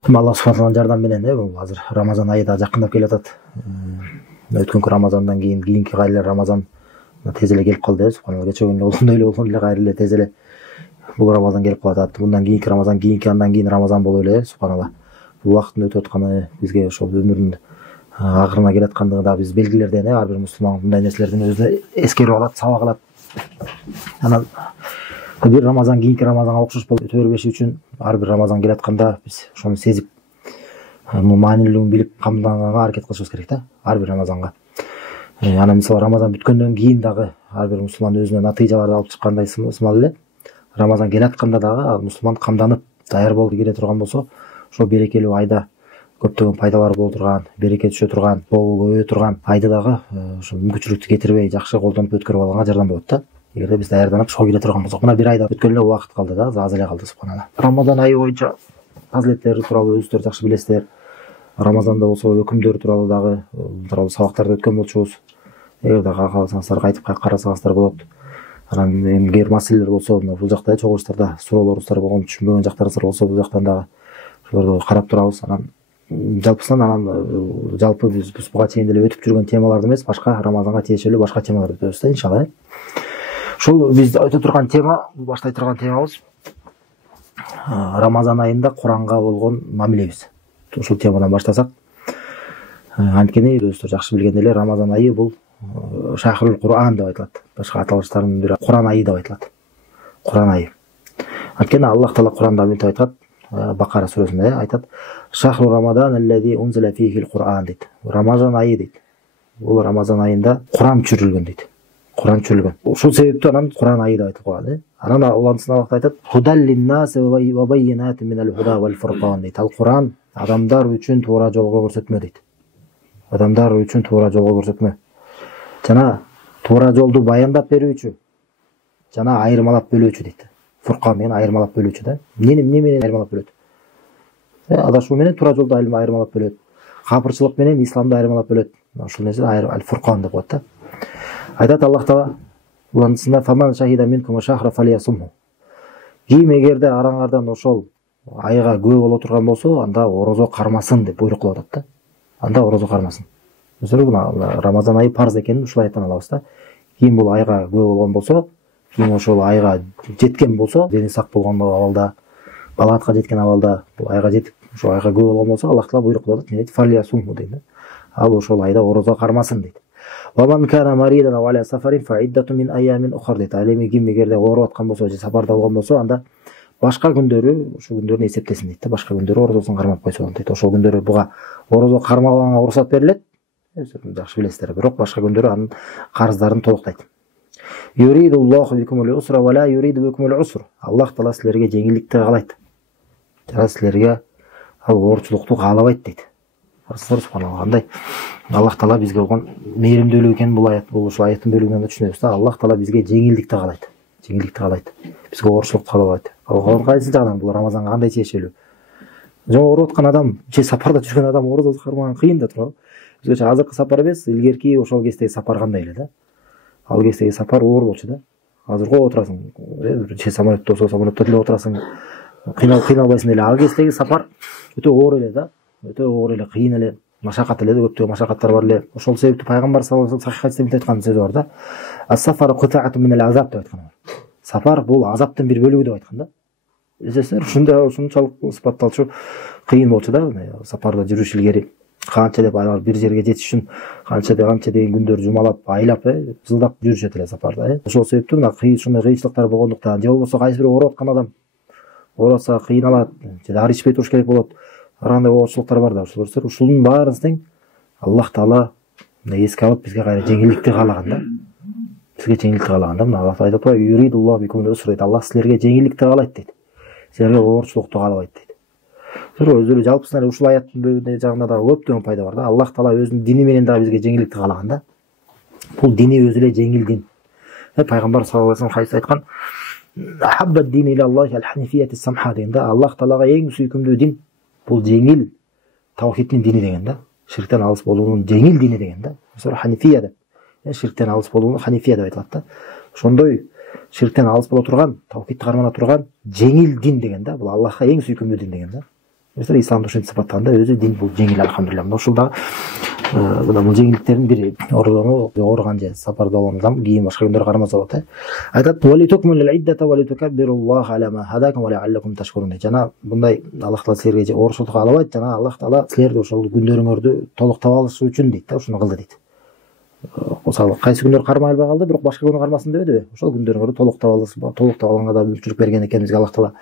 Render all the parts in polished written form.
Алла субханаллахтын жардам менен бул азыр Рамазан айы да жакындап келатат. Өткөнкү Рамазандан кийинки кайра Рамазан тез эле келип калды. Субханалла, кече күнү болгондой эле болгон эле кайра эле тез эле бул Рамазан келип калат. Мындан кийинки Рамазан, кийинки андан кийин Рамазан болуп эле. Субханалла. Бул убакыттын өтүп атканы бизге ошол өмүрүнүн акырына келаткандыгы да биз белгилерден, ар бир мусулман мындай нерселердин өзүнө эскерип алат, сабак алат. Анан бир Рамазан кийинки Рамазанга окшош болуп өтө бербеш үчүн ар бир Рамазан келатканда биз ошону сезип, маанилүүлүгүн билип камданганга аракет кылышыбыз керек да, ар бир Рамазанга. Анан мисалы Рамазан бүткөндөн кийин дагы ар бир мусулман өзүнө натыйжаларды алып чыккандай сымал эле. Рамазан келатканда дагы мусулман камданып, даяр болуп келе турган болсо, ошол берекелүү айда көптөгөн пайдалар боло турган, береке түшө турган, болуу көбөйө турган айды дагы ошо мүмкүнчүлүктү кетирбей жакшы колдонуп өткөрүп алганга жардам болот да. Эгерде биз даярданып ошого келе турган болсок, мына бир айда өткөн эле убакыт калды да, аз эле калды субханалла. Рамазан айы боюнча фазилеттери тууралуу өзүңүздөр жакшы билесиздер. Рамазанда болсо өкүмдөр тууралуу дагы сабактарды өткөн болчубуз. Эгерде кааласаңыздар кайтып карасаңыздар болот. Анан эмгер маселелер болсо, бул жакта чогулуштарда суроолоруңуздар болгон, түшүнбөгөн жактарыңыздар болсо, бул жактан дагы ошолорду карап турабыз. Анан жалпы биз буга чейин деле өтүп жүргөн темаларды эмес, башка Рамазанга тиешелүү башка темаларды өтөбүз да, иншалла. Ошол биз өтө турган тема, баштай турган темабыз Рамазан айында Куранга болгон мамилебиз. Ушул темадан баштасак, анткени өзүңүздөр жакшы билгендей эле Рамазан айы бул Шахрул Кур'ан деп айтылат. Башка аталыштардын бири Куран айы деп айтылат. Куран айы. Анткени Аллах Таала Куранда мынтип айткан, Бакара сүрөсүндө айтат: "Шахру Рамадан аллази унзила фихил Кур'ан" дейт. Рамазан айы дейт. Бул Рамазан айында Куран түшүрүлгөн дейт. Куран түшүрүлгөн. Ушул себептен анан Куран айы деп айтылып калат. Анан улантысына Аллах айтат: "Худаллин-нас ва баййинатин минал худа вал фуркан" дейт. Ал Куран адамдар үчүн туура жолго көрсөтмө дейт. Адамдар үчүн туура жолго көрсөтмө. Жана туура жолду баяндап берүүчү, жана айырмалап бөлүүчү дейт. Фуркан деген айырмалап бөлүүчү да. Эмне менен айырмалап бөлөт? Адашуу менен туура жолду айырмалап бөлөт. Капырчылык менен исламды айырмалап бөлөт. Ушул нерсе аль-Фуркан деп коет да. Айтат Аллах Таала улантысында: "Фаман шахида минкум шахра фалиясумху". Ким эгерде араңардан ошол айга күбө боло турган болсо, анда орозо кармасын деп буйрук кылып атат да. Анда орозо кармасын. Рамазан айы парз экенин ушул аяттан алабыз да. Ким бул айга күбө болгон болсо, ким ошол айга жеткен болсо, дени сак болгон абалда, балаатка жеткен абалда, бул айга жетип, ошол айга күбө болгон болсо, Аллах Таала буйрук кылып атат, дейт, фалиясумху дейт. Ал ошол айда орозо кармасын дейт. "Ваман кана маридан ва аля сафарин фа иддатун мин аямин ухар" дейт. Ал эми ким эгерде ооруп аткан болсо, же сапарда болгон болсо, анда башка күндөрү, ушул күндөрүн эсептесин дейт. Башка күндөрү орозосун кармап койсо дейт. Ошол күндөрү буга орозо кармабаганга уруксат берилет. Жакшы билесиздер, бирок башка күндөрү анын карыздарын толуктайт. Юридуллаху бикумул усра ва ла юриду бикумул уср. Аллах Таала силерге жеңилдикти каалайт. Жана силерге ал оорчулукту каалабайт дейт. Субханалла, кандай Аллах Таала бизге болгон мээримдүүлүк экенин бул аят, ушул аяттын бөлүгүнөн да түшүнөбүз да. Аллах Таала бизге жеңилдикти каалайт. Жеңилдикти каалайт. Бизге оорчулукту каалабайт. Ал кайсы жагынан бул Рамазанга кандай тиешелүү? Жок, ооруп аткан адам, же сапарда жүргөн адам орозо кармаган кыйын да туурабы? Бизге азыркы сапар эмес, илгерки ошол кездеги сапар кандай эле да. Ал кездеги сапар оор болчу да. Азыр го отурасың, же самолетто болсо самолетто деле отурасың, кыйналбайсың эле. Ал кездеги сапар өтө оор эле да. Өтө оор эле, кыйын эле, машакат эле, көптөгөн машакаттар бар эле. Ошол себептен пайгамбар саллаллаху алейхи ва саллям айткан сөзү бар да. "Ас-сафару кытаатун минал азаб" деп айткан. Сапар бул азаптын бир бөлүгү деп айткан да. Билесиздер, ушунчалык сыпатталчу кыйын болчу да. Сапарда жүрүш илгери канча деп бир жерге жетиш үчүн канча деген күндөр жумалап, айлап, жылдап жүрүшөт эле сапарда. Ошол себептен мына ушундай кыйынчылыктар болгондуктан, же болбосо кайсы бир ооруп аткан адам оораса кыйналат, же дары ичпей туруш керек болот. Андай оорчулуктар бар да, ушунун баарыбыз тең Аллах Таала эске алып бизге кайра жеңилдикти каалаган да. Бизге жеңилдикти каалаган да. Мына Аллах айтат: "Юридуллаху бикумул усра" дейт. Аллах силерге жеңилдикти каалайт дейт. Силерге оорчулукту каалабайт дейт. Өзү эле жалпысынан эле ушул аяттын бөлүгүнө жагында да көптөгөн пайда бар да. Аллах Таала өзүнүн дини менен дагы бизге жеңилдикти каалаган да. Бул дини өзү эле жеңил дин. Пайгамбар саллаллаху алейхи ва саллям хайс айткан: "Хаббад дин илаллахи аль-ханифиятис самха" деген да. Аллах Таалага эң сүйкүмдүү дин бул жеңил таухидтин дини деген да. Ширктен алыс болуунун жеңил дини деген да. Ошол ханифия деп. Ширктен алыс болуунун ханифия деп айтылат да. Ошондой ширктен алыс боло турган, таухидти кармана турган жеңил дин деген да. Бул Аллахка эң сүйкүмдүү дин деген да. исламды ушинтип сыпаттаганда өзү дин бул жеңил, алхамдулилля. Мына ушул дагы бул жеңилдиктердин бири. Орозону ооруган же сапарда болгон адам кийин башка күндөргө кармаса болот. Айтат: жана мындай Аллах Таала силерге оорушуулук каалабайт, жана Аллах Таала силерди ошол күндөрүңөрдү толуктап алышы үчүн дейт да, ушуну кылды дейт. Мисалы кайсы күндөр кармай албай калды, бирок башка күнү кармасын дебедиби? Ошол күндөрүңөрдү толуктап алганга да мүмкүнчүлүк берген экен бизге Аллах Таала.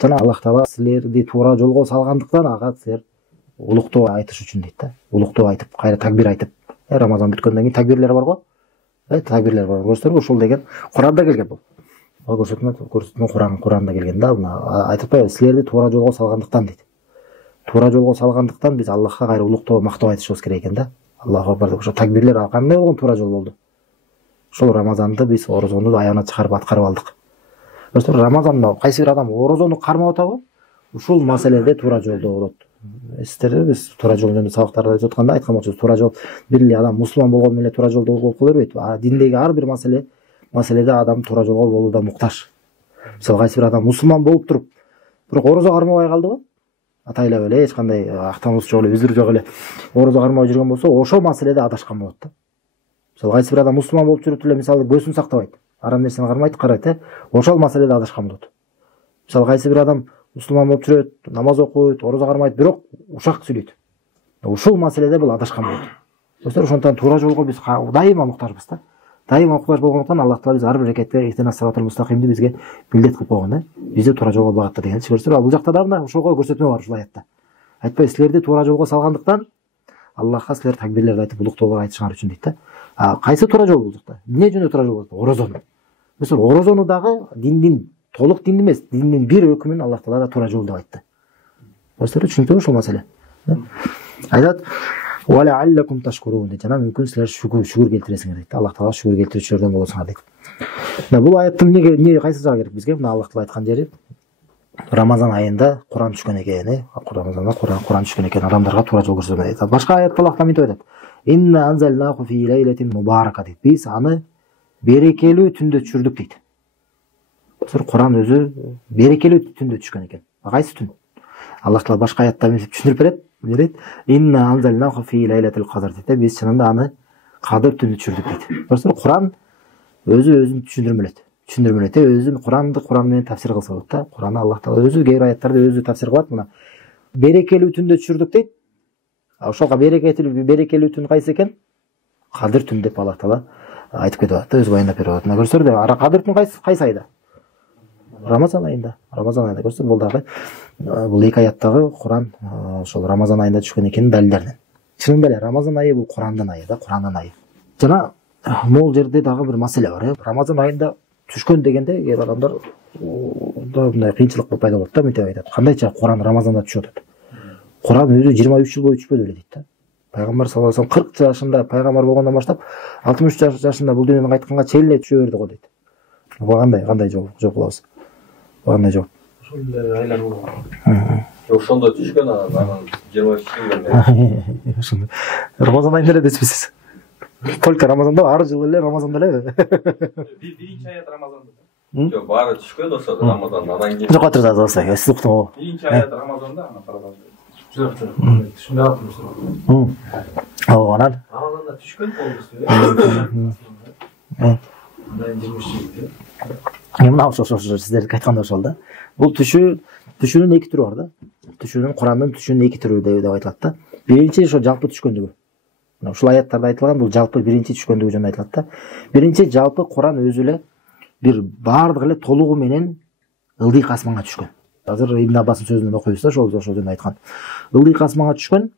Жана Аллах Таала силерди туура жолго салгандыктан ага силер улуктоо айтыш үчүн дейт да. Улуктоо айтып, кайра такбир айтып. Рамазан бүткөндөн кийин такбирлер бар го. Такбирлер бар. Көрсөтөр ушул деген Куранда келген бул. Көрсөтмө Куранда келген да. Айтып силерди туура жолго салгандыктан дейт. Туура жолго салгандыктан биз Аллахка кайра улуктоо, мактоо айтышыбыз керек экен да. Аллаху акбар деп ошо такбирлер кандай болгон туура жол болду. Ошол Рамазанды биз орозону аянат чыгарып аткарып алдык. Көрсөтөр Рамазанда кайсы бир адам орозону кармап атабы? Ушул маселеде туура жолдо болот. Эстерби, биз туура жол жөнүндө сабактарда айтып атканда айткан болчубуз, туура жол бир эле адам мусулман болгон менен туура жолдо болуп кала бербейт. Диндеги ар бир маселеде адам туура жолго болууда муктаж. Мисалы кайсы бир адам мусулман болуп туруп, бирок орозо кармабай калдыбы? Атайлап эле эч кандай актануус жок эле, үзүр жок эле орозо кармабай жүргөн болсо, ошол маселеде адашкан болот да. Мисалы кайсы бир адам мусулман болуп жүрүп эле, мисалы көзүн сактабайт, арам нерсени кармайт, карайт, ошол маселеде адашкан болот. Мисалы кайсы бир адам мусулман болуп жүрөт, намаз окуйт, орозо кармайт, бирок ушак сүйлөйт. Ушул маселеде бул адашкан болот. Достор, ошондон туура жолго биз дайыма муктажбыз да. Дайыма муктаж болгондуктан Аллах Таала биз ар бир рекетте ихтинас сиратал мустакимди бизге милдет кылып койгон да. Бизди туура жолго багытта деген көрсөтөр. Бул жакта да мына ошого көрсөтмө бар ушул аятта. Айтпай силерди туура жолго салгандыктан Аллахка силер такбирлерди айтып улуктоо айтышыңар үчүн дейт да. Кайсы туура жол бул жакта? Эмне жөнүндө туура жол болот? Орозону. Мисалы орозону дагы диндин толук дин эмес, диндин бир өкүмүн Аллах Таала да туура жол деп айтты. Көрсөтөр, түшүнүктүү ушул маселе. Айтат: "Ва лааллакум ташкурун", жана мүмкүн силер шүгүр келтиресиңер дейт. Аллах Таала шүгүр келтирүүчүлөрдөн болосуңар дейт. Бул аяттын эмне кайсы жагы керек бизге? Мына Аллах Таала айткан жери Рамазан айында Куран түшкөн экен, Рамазанда Куран түшкөн экен, адамдарга туура жол көрсөтөт дейт. Башка аятта Аллах Таала мынтип айтат: "Инна анзалнаху фи лейлатин мубарака" дейт. Биз аны берекелүү түндө түшүрдүк дейт. Куран өзү берекелүү түндө түшкөн экен. Кайсы түн? Аллах Таала башка аятта мынтип түшүндүрүп берет. Инна анзалнаху фи лейлатил кадр дейт. Биз чынында аны кадыр түндө түшүрдүк дейт. Көрсөтөр, Куран өзүн түшүндүрмөлөт. Өзүн Куран менен тафсир кылса болот да. Куранды Аллах Таала өзү кээ бир аяттарды өзү тафсир кылат. Мына берекелүү түндө түшүрдүк дейт. Ошолго берекелүү түн кайсы экен? Кадыр түн деп Аллах Таала айтып кетип атат, өзү баяндап берип атат. Мына көрсөтөр, кадыр түн кайсы айда? Рамазан айында. Көрсөтөр, бул дагы бул эки аяттагы Куран ошол Рамазан айында түшкөн экенин далилдеринен. Чынында эле Рамазан айы бул Курандын айы да, Курандын айы. Жана могул жерде дагы бир маселе бар. Рамазан айында түшкөн дегенде кээ бир адамдар мындай кыйынчылык пайда болот да, мынтип айтат. Кандайча Куран Рамазанда түшүп атат? Куран өзү 23 жыл бою түшпөдү эле дейт да. Пайгамбар саллаллаху алейхи вассалам 40 жашында пайгамбар болгондон баштап 63 жашында бул дүйнөдөн кайтканга чейин эле түшө берди го дейт. Буга кандай жол кылабыз? Кандай жол? Ошол эле айлар болгон. Ошондо түшкөн анан 23 жыл. Рамазан айында эле түшпөйсүз. Только Рамазанда, ар жыл эле Рамазанда эле. Биринчи аят Рамазанда. Жок, баары түшкөн ошо Рамазанда. Анан кийин. Жок, отурсаңыз болсо, сиз уктуңуз. Биринчи аят Рамазанда, анан карабыз. Жок, түшүндү атырсыз. Анан Рамазанда түшкөн болду. Анан 23 жыл. Мына ошол сиздердики айтканда ошол да. Бул түшүүнүн эки түрү бар да. Курандын түшүүнүн эки түрү деп айтылат да. Биринчи ошо жалпы түшкөндүгү. Мына ушул аяттарда айтылган бул жалпы биринчи түшкөндүгү жөнүндө айтылат да. Биринчи жалпы Куран өзү эле бир бардык эле толугу менен ылдыйк асманга түшкөн. Азыр Ибн Аббастын сөзүнөн окуйбуз да, ошол жөнүндө айткан. Ылдыйк асманга түшкөн.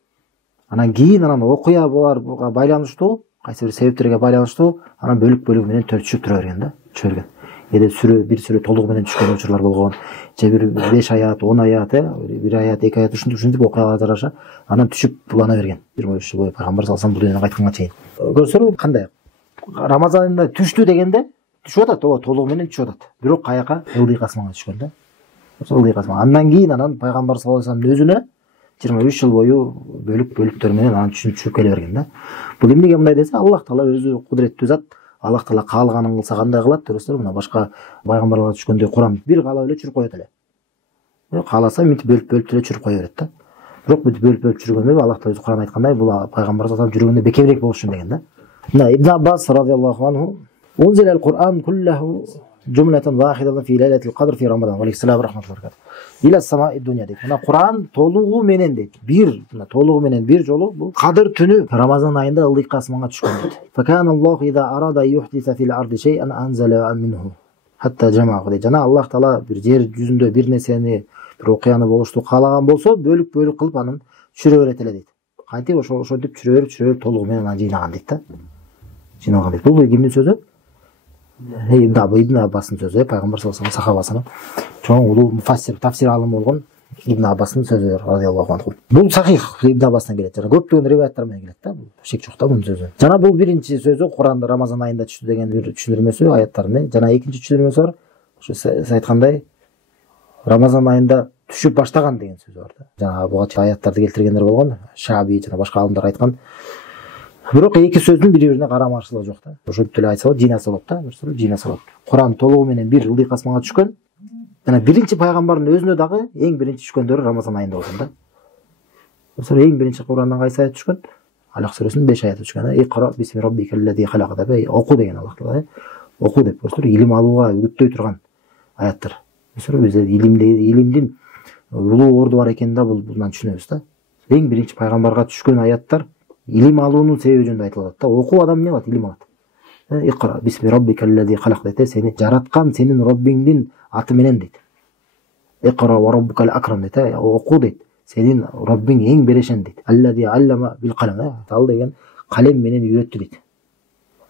Анан кийин окуя буларга байланыштуу, кайсы бир себептерге байланыштуу, анан бөлүк менен түшүп тура берген да, түшө берген. Эде бир сүрө толугу менен түшкөн учурлар болгон. Же бир 5 аят, 10 аят, бир аят, 2 аят ушинтип окуяга жараша анан түшүп булана берген. 23 жыл бою пайгамбар саллаллаху алейхи вассалам бул дүйнөдөн кайтканга чейин. Көрсөңөр кандай? Рамазанда түштү дегенде түшүп атат, толугу менен түшүп атат. Бирок каяка? Ылдыйк асманга түшкөн да. Ошол ылдыйк асман. Андан кийин пайгамбар саллаллаху алейхи вассалам өзүнө 23 жыл бою бөлүктөр менен анан түшүнүп келе берген да. Бул эмнеге мындай десе, Аллах Таала өзү кудуреттүү зат. Аллах Таала каалаганын кылса кандай кылат десеңер, мына башка пайгамбарларга түшкөндө Куран бир каалап эле чүрүп коет эле. Кааласа мынтип бөлүп эле чүрүп кое берет да. Бирок бүт бөлүп жүргөндө Аллах Таала өзү Кур'ан айткандай, бул пайгамбар саллаллаху алейхи жүргөндө бекемирээк болуш үчүн деген да. Мына Ибн Аббас радиаллаху анху унзил аль-Кур'ан куллаху жумлатан вахидатан фи лайлатил кадр фи рамадан. Алейхиссалам рахматуллахи ила самаи дуния дейт. Мына Кур'ан толугу менен дейт. Мына толугу менен бир жолу бул Кадыр түнү Рамазан айында ылдыйкка асманга түшкөн дейт. Факаналлаху иза арада юхдиса фил арди шей'ан анзала минху хатта жамаа дейт. Жана Аллах Таала бир жер жүзүндө бир нерсени, бир окуяны болушту каалаган болсо, бөлүк кылып анын түшүрө берет эле дейт. Кантип ошентип түшүрө берип толугу менен анан жыйнаган дейт да. Жыйналган дейт. Бул кимдин сөзү? Ибн Аббастын сөзү, пайгамбар саллаллаху алейхи сахабасынын чоң улуу муфассир, тафсир алымы болгон Ибн Аббастын сөзү радиаллаху анху. Бул сахих Ибн Аббастан келет. Жана көптөгөн риваяттар менен келет да. Бул шек жок да бунун сөзү. Жана бул биринчи сөзү Куранда Рамазан айында түштү деген бир түшүндүрмөсү аяттарын. Жана экинчи түшүндүрмөсү бар. Ошо сиз айткандай Рамазан айында түшүп баштаган деген сөзү бар да. Жана буга аяттарды келтиргендер болгон. Шаби жана башка алымдар айткан. Бирок эки сөздүн бири-бирине карама-каршылыгы жок да. Ошентип эле айтса болот, жыйнаса болот да. Жыйнаса болот. Куран толугу менен бир ылдыйк асманга түшкөн. Жана биринчи пайгамбардын өзүнө дагы эң биринчи түшкөндөрү Рамазан айында болгон да. Ошо эң биринчи Курандан кайсы аят түшкөн? Алак сүрөсүнүн 5 аяты түшкөн. Иқра бисми раббикаллази халак деп оку деген Аллах Таала. Оку деп көрсөтөр, илим алууга үгүттөй турган аяттар. Көрсөтөр, биз илимдин улуу орду бар экенин да bundan түшүнөбүз да. Эң биринчи пайгамбарга түшкөн аяттар илим алуунун себеби жөнүндө айтылат да. Окуу адам эмне кылат? Илим алат. Иқра бисми раббикаллази халак дейт. Сени жараткан сенин Роббиңдин аты менен дейт. Иқра ва раббукал акрам дейт. Окуу дейт. Сенин Роббиң эң берешен дейт. Аллази аллама бил калам. Ал деген калем менен үйрөттү дейт.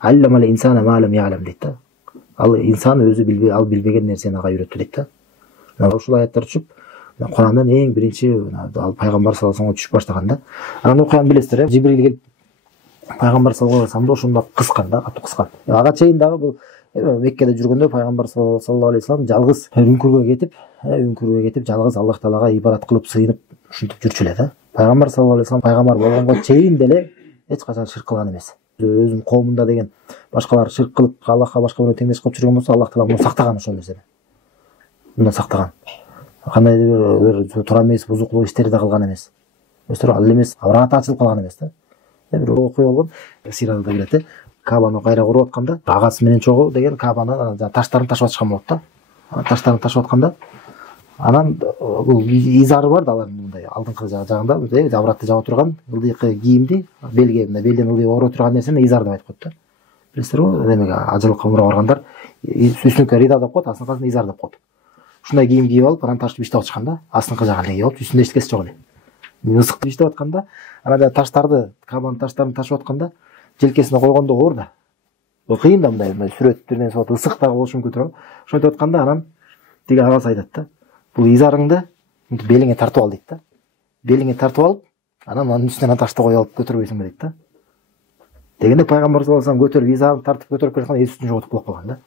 Алламал инсана ма лам я'лам дейт да. Ал инсан өзү билбеген нерсени ага үйрөттү дейт да. Ушул аяттар түшүп Курандан эң биринчи ал пайгамбар саллаллаху алейхи түшүп баштаган да. Анан окуяны билесиздер, Жибрил келип пайгамбар саллаллаху алейхи ошондо кыскан да, катуу кыскан. Ага чейин дагы бул Меккеде жүргөндө пайгамбар саллаллаху алейхи жалгыз үңкүргө кетип жалгыз Аллах Таалага ибадат кылып сыйынып ушинтип жүрчү эле да. Пайгамбар саллаллаху алейхи пайгамбар болгонго чейин деле эч качан ширк кылган эмес. Өзүнүн коомунда деген башкалар ширк кылып Аллахка башка бирөө теңдеш кылып жүргөн болсо, Аллах Таала муну сактаган ошол нерсени. Мындан сактаган. Кандайдыр бир туура эмес бузуклук иштерди да кылган эмес. Ал эмес, абрат ачылып калган эмес да. Бир окуя болгон, сирада да келет. Кабаны кайра куруп атканда, агасы менен чогуу деген Кабаны таштарын ташып атышкан болот да. Таштарын ташып атканда, анан бул изары бар да, алардын мындай алдыңкы жагында, абратты жаба турган ылдыйкы кийимди, белден ылдый ороо турган нерсени изар деп айтып коет да. Билесиздерби? Демек ажылыкка умрага баргандар үстүнкү рида деп коет, астыңкысын изар деп коет. Ушундай кийим кийип алып, анан ташып иштеп атышкан да. Астыңкы жагын кийип алып, үстүндө эч нерсе жок эле. Ысык иштеп атканда, анан таштарды, Кабанын таштарын ташып атканда, желкесине койгондо оор да. Бул кыйын да, мындай сүрөттөрдөн соң ысык дагы болушу мүмкүн туурабы? Ошентип атканда анан тиги агасы айтат да. Бул изарыңды белиңе тартып ал дейт да. Белиңе тартып алып, анан анын үстүнө ташты коюп алып көтөрбөйсүңбү дейт да. Дегенде пайгамбар саллаллаху алейхи көтөрүп изарын тартып көтөрүп келатканда эс үстүн жоготуп кулап калган да.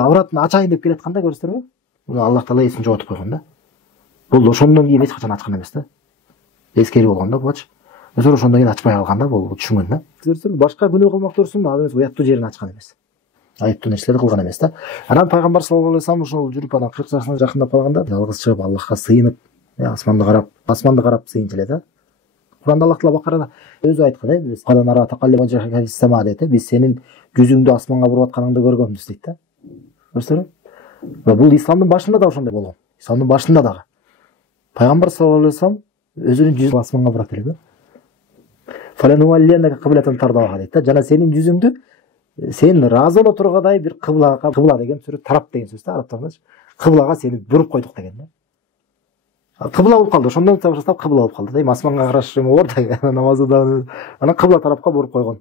Абратын ачайын деп келатканда көрүсүздарбы? Муну Аллах Таала эсин жоготуп койгон да. Бул ошондон кийин эч качан ачкан эмес да. Эскери болгон да булачы. Өзү ошондон кийин ачпай калган да, бул түшүнгөн да. Көрүсүңөр, башка күнөө кылмак турсун, ал эмес уяттуу жерин ачкан эмес. Айыптуу нерселерди кылган эмес да. Анан пайгамбар саллаллаху алейхи ошол жүрүп анан 40 жашына жакындап калганда, жалгыз чыгып Аллахка сыйынып, асманды карап сыйынчу эле да. Куранда Аллах Таала Бакарада өзү айткан, биз кадан ара такаллима жахис сама дейт, биз сенин жүзүңдү асманга буруп атканыңды көргөнбүз дейт да. Көрсөтөрбү? Бул исламдын башында да ошондой болгон. Исламдын башында дагы пайгамбар саллаллаху алейхи өзүнүн жүзүн асманга бурат эле да. Фалануаллияннака кыблатан тардага дейт да. Жана сенин жүзүңдү сен разы боло тургадай бир кыбла деген сөз, тарап деген сөз да, арабтарда. Кыблага сени буруп койдук деген да. Кыбла болуп калды, ошондон баштап кыбла болуп калды да. Асманга карашы оор да, намазда да анан кыбла тарапка буруп койгон.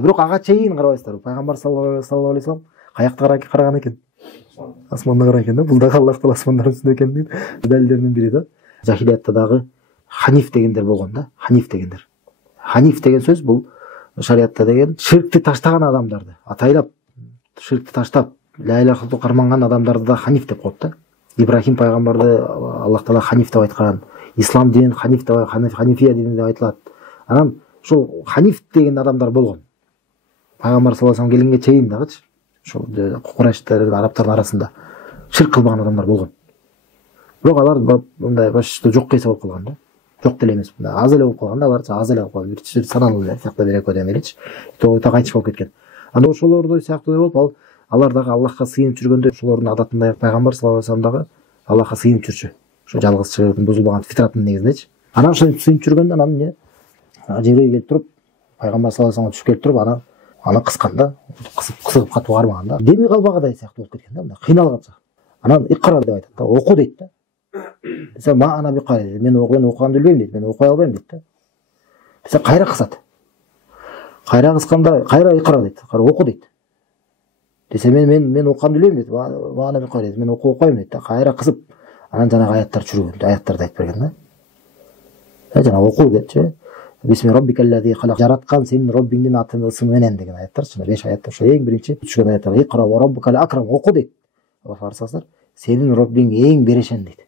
Бирок ага чейин карабайсыздарбы? Пайгамбар саллаллаху алейхи каякта караган экен? Асманда караган экен да. Бул дагы Аллах Таала асмандын үстүндө экенин далилдеринин бири да. Жахилиятта дагы ханиф дегендер болгон да. Ханиф дегендер. Ханиф деген сөз бул шариатта деген ширкти таштаган адамдарды, атайлап ширкти таштап, ла иляха илlalloh карманган адамдарды да ханиф деп коет да. Ибрахим пайгамбарды Аллах Таала ханиф деп айткан. Ислам динин ханиф деп, ханифия дини деп айтылат. Анан ошол ханиф деген адамдар болгон. Пайгамбар саллаллаху алейхи келгенге чейин дагычы, ошол Курайштар, арабтардын арасында ширк кылбаган адамдар болгон. Бирок алар мындай башта жок кыйса болуп калган да. жок деле эмес, мына аз эле болуп калганда аларча аз эле болуп калган, бир саналуу эле сыяктуу бир экөө демеличи тоо кайтыш болуп кеткен. Анда ошолордой сыяктуу болуп алар дагы Аллахка сыйынып жүргөндө ошолордун адатындай пайгамбар саллаллаху алейхи вассалам дагы Аллахка сыйынып жүрчү. Ошо жалгызчылыктын бузулбаган фитратынын негизиндечи. Анан ошентип сыйынып жүргөндө анан эмне Жибрил келип туруп, пайгамбар саллаллаху алейхи вассаламга түшүп келип туруп, аны кысканда, кысып катуу кармаганда, деми калбагыдай сыяктуу болуп кеткен да, мындай кыйналганча. Анан икра деп айтат да, оку дейт да. Десе ма ана бикари, мен окуганды билбейм дейт, мен окуй албайм дейт да. Десе кайра кысат. Кайра кысканда, кайра икра дейт, кайра оку дейт. Десе мен окуганды билбейм дейт, ма ана бикари, мен окубайм дейт да, кайра кысып, анан жанагы аяттар чүрүгөн, аяттарды айтып берген да. Жана оку депчи. Бисми роббикаллази халак, жараткан сенин Роббиңдин атын ысымы менен деген аяттар, чын 5 аят ошо эң биринчи түшкөн аяттар. Икра ва роббукал акрам, оку дейт. Барсаңыздар, сенин Роббиң эң берешен дейт.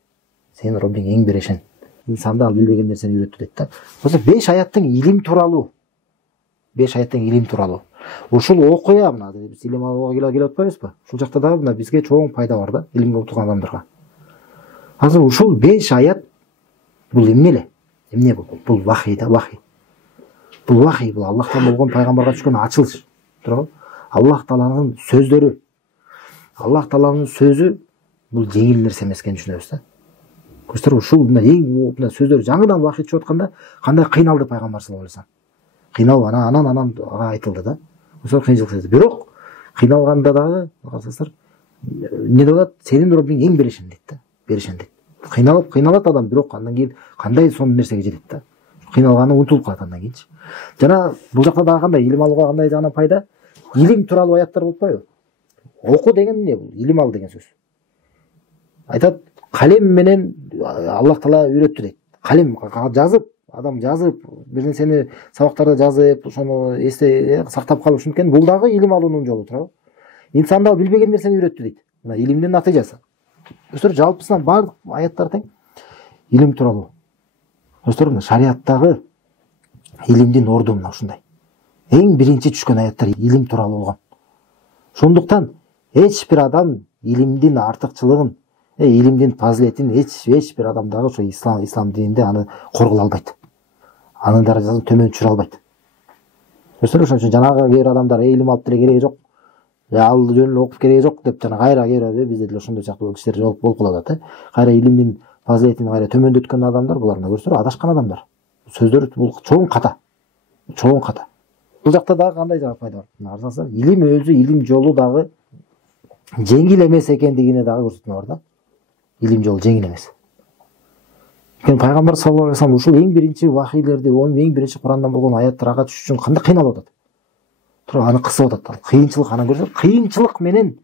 Сенин Роббиң эң берешен. Инсанды ал билбеген нерсени үйрөттү дейт да. Ошо 5 аяттын илим тууралуу. 5 аяттын илим тууралуу. Ушул окуя мына биз илим алууга келип атпайбызбы? Ушул жакта дагы мына бизге чоң пайда бар да, илимге утулган адамдарга. Азыр ушул 5 аят бул эмне эле? Эмне бул? Бул вахий да, вахий. Бул вахий, бул Аллахтан болгон пайгамбарга түшкөн ачылыш. Туурабы? Аллах тааланын сөздөрү. Аллах тааланын сөзү бул жеңил нерсе эмес экенин түшүнөбүз да. Көздөр ушул мына эң мына сөздөр жаңыдан вахий чыгып атканда кандай кыйналды пайгамбар саллаллаху алейхи вассалам. Кыйналып анан ага айтылды да. Ошол кыйынчылык сезди. Бирок кыйналганда дагы карасаңыздар эмне деп атат? Сенин Роббиң эң берешен дейт да. Берешен дейт. Кыйналат адам, бирок андан кийин кандай сонун нерсеге жетет да. Кыйналганы унутулуп калат андан кийинчи. Жана бул жакта дагы кандай илим алууга кандай жагынан пайда? Илим тууралуу аяттар болбойбу? Оку деген эмне бул? Илим ал деген сөз. Айтат, калем менен Аллах таала үйрөттү дейт. Калем жазып, адам жазып, бир нерсени сабактарда жазып, ошону эсте сактап калып ушинткен бул дагы илим алуунун жолу, туурабы? Инсанды ал билбеген нерсени үйрөттү дейт. Мына илимдин натыйжасы. Өстөр жалпысынан баардык аяттар тең илим тууралуу. Өстөр мына шариаттагы илимдин орду мына ушундай. Эң биринчи түшкөн аяттар илим тууралуу болгон. Ошондуктан эч бир адам илимдин артыкчылыгын, илимдин фазилетин эч бир адам дагы ошо ислам дининде аны корголо албайт. Анын даражасын төмөн түшүрө албайт. Өстөр ошон үчүн жанагы кээ бир адамдар илим алып деле кереги жок, ал жөнүндө окуп кереги жок деп жана кайра бизде деле ошондой сыяктуу кишилер болуп калат. Кайра илимдин фазилетин кайра төмөндөткөн адамдар булар көрсөтөр адашкан адамдар. Сөздөр бул чоң ката. Чоң ката. Бул жакта дагы кандай жагат пайда бар? Карасаңыздар, илим өзү, илим жолу дагы жеңил эмес экендигине дагы көрсөтмө бар да. Илим жолу жеңил эмес. Пайгамбар саллаллаху алейхи вассалам ушул эң биринчи вахийлерди, эң биринчи Курандан болгон аяттар ага түшүш үчүн кандай кыйналып атат. Туруп аны кысып атат. Кыйынчылык анан көрсөт, кыйынчылык менен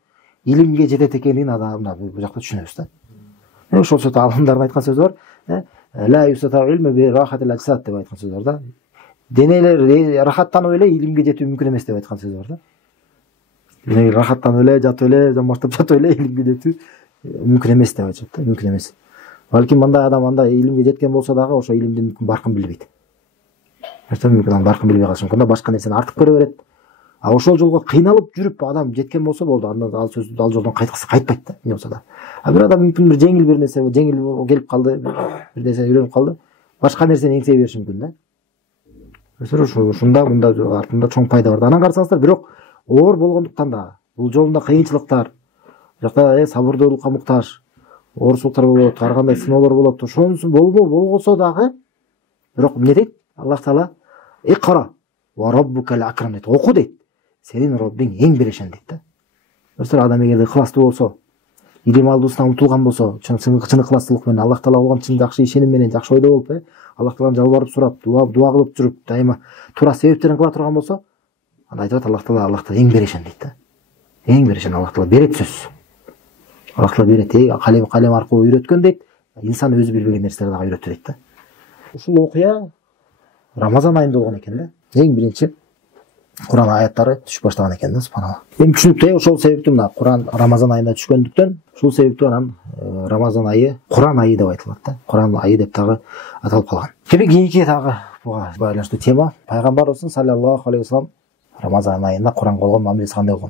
илимге жетет экенин адамдар бул жакта түшүнөбүз да. Ошол сөздөр алымдардын айткан сөзү бар. Ла юсатау илму би рахатил аджсад деп айткан сөз бар да. Денелер рахаттанып эле илимге жетүү мүмкүн эмес деп айткан сөз бар да. Денелер рахаттанып эле, жатып эле, жамбаштап жатып эле илимге жетүү мүмкүн эмес деп айтышат да, мүмкүн эмес. Балким мындай адам андай илимге жеткен болсо дагы ошо илимдин баркын билбейт. Мүмкүн анын баркын билбей калышы мүмкүн да, башка нерсени артык көрө берет. А ошол жолго кыйналып жүрүп адам жеткен болсо болду, андан ал сөздү ал жолдон кайткысы кайтпайт да, эмне болсо да. А бир адам мүмкүн бир жеңил бир нерсе, жеңил келип калды, бир нерсени үйрөнүп калды, башка нерсени эңсей бериши мүмкүн да. Ушунда мында артында чоң пайда бар. Анан карасаңыздар, бирок оор болгондуктан да бул жолунда кыйынчылыктар, жакта сабырдуулукка муктаж, оорчулуктар болот, ар кандай сыноолор болот. Ошонусу болгосо дагы, бирок эмне дейт? Аллах таала икра ва роббукал акрам дейт. Оку дейт. Сенин Роббиң эң берешен дейт да. Өстөр адам эгерде ыкыластуу болсо, илим алуусуна умтулган болсо, чын ыкыластуулук менен Аллах таала болгон чын жакшы ишеним менен, жакшы ойдо болуп, Аллах тааланы жалбарып сурап, дуа кылып жүрүп, дайыма туура себептерин кыла турган болсо, анда айтат Аллах таала эң берешен дейт да. Эң берешен Аллах таала берет сөз. Аллах таала берет, калем аркылуу үйрөткөн дейт, инсан өзү билбеген нерселерди дагы үйрөттү дейт да. Ушул окуя Рамазан айында болгон экен да. Эң биринчи Куран аяттары түшүп баштаган экен да, субханалла. Эң түшүнүктүү ошол себептүү мына Куран Рамазан айында түшкөндүктөн, ушул себептүү анан Рамазан айы Куран айы деп айтылат да. Куран айы деп дагы аталып калган. Кийинки дагы буга байланыштуу тема пайгамбарыбыздын саллаллаху алейхи вассалам Рамазан айында Куранга болгон мамилеси кандай болгон?